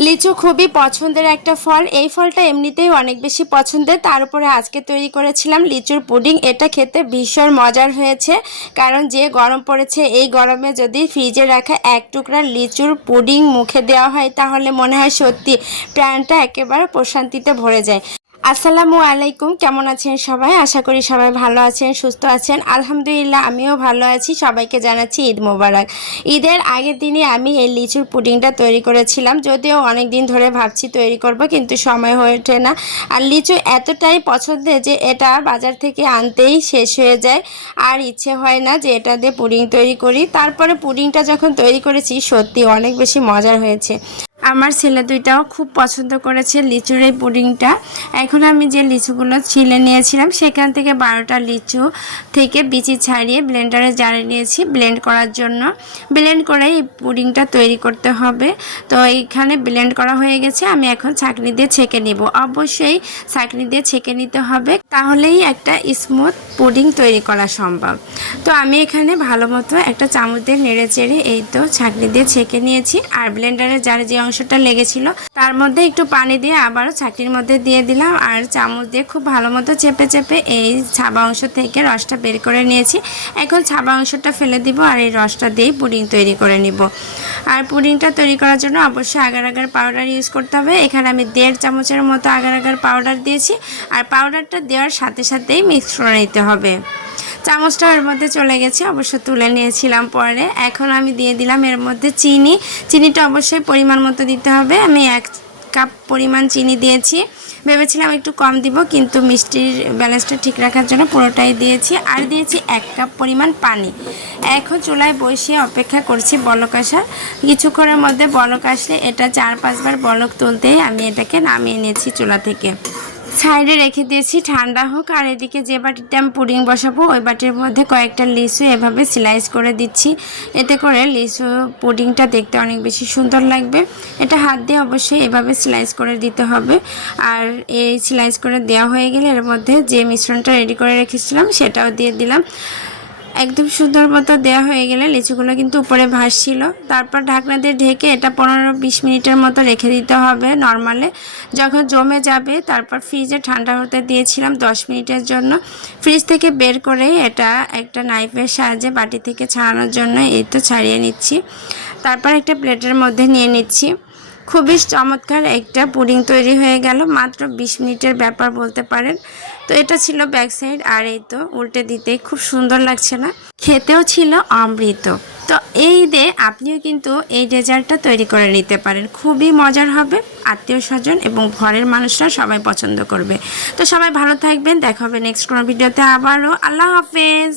লিচু খুবই পছন্দের একটা ফল। এই ফলটা এমনিতেই অনেক বেশি পছন্দের, তার উপরে আজকে তৈরি করেছিলাম লিচুর পুডিং। এটা খেতে ভীষণ মজার হয়েছে, কারণ যে গরম পড়েছে এই গরমে যদি ফ্রিজে রাখা এক টুকরা লিচুর পুডিং মুখে দেওয়া হয় তাহলে মনে হয় সত্যি প্রাণটা একেবারে প্রশান্তিতে ভরে যায়। আসসালামু আলাইকুম, কেমন আছেন সবাই? আশা করি সবাই ভালো আছেন, সুস্থ আছেন। আলহামদুলিল্লাহ আমিও ভালো আছি। সবাইকে জানাচ্ছি ঈদ মোবারক। ঈদের আগের দিনে আমি এই লিচুর পুডিংটা তৈরি করেছিলাম, যদিও অনেক দিন ধরে ভাবছি তৈরি করব, কিন্তু সময় হয়ে ওঠে না। আর লিচু এতটাই পছন্দের যে এটা বাজার থেকে আনতেই শেষ হয়ে যায়, আর ইচ্ছে হয় না যে এটা দিয়ে পুডিং তৈরি করি। তারপরে পুডিংটা যখন তৈরি করেছি সত্যি অনেক বেশি মজার হয়েছে। আমার ছেলে দুইটাও খুব পছন্দ করেছে লিচুর এই পুডিংটা। এখন আমি যে লিচুগুলো ছিলে নিয়েছিলাম সেখান থেকে 12টা লিচু থেকে বিচি ছাড়িয়ে ব্লেন্ডারে জারে নিয়েছি ব্লেন্ড করার জন্য। ব্লেন্ড করে এই পুডিংটা তৈরি করতে হবে। তো এইখানে ব্লেন্ড করা হয়ে গেছে, আমি এখন ছাঁকনি দিয়ে ছেঁকে নিব। অবশ্যই ছাঁকনি দিয়ে ছেঁকে নিতে হবে, তাহলেই একটা স্মুথ পুডিং তৈরি করা সম্ভব। তো আমি এখানে ভালো মতো একটা চামচ দিয়ে নেড়ে চেড়ে এই তো ছাঁকনি দিয়ে ছেঁকে নিয়েছি। আর ব্লেন্ডারে জারে যে অংশটা লেগেছিল তার মধ্যে একটু পানি দিয়ে আবারও ছাঁকনির মধ্যে দিয়ে দিলাম, আর চামচ দিয়ে খুব ভালো মতো চেপে চেপে এই ছাবা অংশ থেকে রসটা বের করে নিয়েছি। এখন ছাবা অংশটা ফেলে দিব আর এই রসটা দিয়েই পুডিং তৈরি করে নিব। আর পুডিংটা তৈরি করার জন্য অবশ্যই আগার আগার পাউডার ইউজ করতে হবে। এখানে আমি 1.5 চামচের মতো আগার আগার পাউডার দিয়েছি, আর পাউডারটা দেওয়ার সাথে সাথেই মিক্স করে নিতে হবে। চামচটা এর মধ্যে চলে গেছে, অবশ্য তুলে নিয়েছিলাম পরে। এখন আমি দিয়ে দিলাম এর মধ্যে চিনি। চিনিটা অবশ্যই পরিমাণ মতো দিতে হবে। আমি 1 কাপ পরিমাণ চিনি দিয়েছি, ভেবেছিলাম একটু কম দিব, কিন্তু মিষ্টির ব্যালেন্সটা ঠিক রাখার জন্য পুরোটাই দিয়েছি। আর দিয়েছি 1 কাপ পরিমাণ পানি। এখন চুলায় বসিয়ে অপেক্ষা করছি বলক আসার। কিছুক্ষণের মধ্যে বলক আসলে এটা 4-5 বার বলক তুলতেই আমি এটাকে নামিয়ে নিয়েছি চুলা থেকে, সাইডে রেখে দিয়েছি ঠান্ডা হোক। আর এদিকে যে বাটিতে আমি পুডিং বসাবো ওই বাটির মধ্যে কয়েকটা লিচু এভাবে স্লাইস করে দিচ্ছি। এতে করে লিচু পুডিংটা দেখতে অনেক বেশি সুন্দর লাগবে। এটা হাত দিয়ে অবশ্যই এভাবে স্লাইস করে দিতে হবে। আর এই স্লাইস করে দেওয়া হয়ে গেলে এর মধ্যে যে মিশ্রণটা রেডি করে রেখেছিলাম সেটাও দিয়ে দিলাম। একদম সুন্দর মতো দেওয়া হয়ে গেলে লিচুগুলো কিন্তু উপরে ভাসছিল। তারপর ঢাকনা দিয়ে ঢেকে এটা 15-20 মিনিটের মতো রেখে দিতে হবে নর্মালে। যখন জমে যাবে তারপর ফ্রিজে ঠান্ডা হতে দিয়েছিলাম 10 মিনিটের জন্য। ফ্রিজ থেকে বের করে এটা একটা নাইফের সাহায্যে বাটি থেকে ছাড়ানোর জন্য এই তো ছাড়িয়ে নিচ্ছি। তারপর একটা প্লেটের মধ্যে নিয়ে নিচ্ছি। খুবই চমৎকার একটা পুডিং তৈরি হয়ে গেল, মাত্র 20 মিনিটের ব্যাপার বলতে পারেন। তো এটা ছিল ব্যাক সাইড, আর এই তো উল্টে দিতেই খুব সুন্দর লাগছে না, খেতেও ছিল অমৃত। তো এই দিয়ে আপনিও কিন্তু এই ডেজার্টটা তৈরি করে নিতে পারেন, খুবই মজার হবে। আত্মীয় স্বজন এবং ঘরের মানুষরা সবাই পছন্দ করবে। তো সবাই ভালো থাকবেন, দেখা হবে নেক্সট কোনো ভিডিওতে আবারও। আল্লাহ হাফেজ।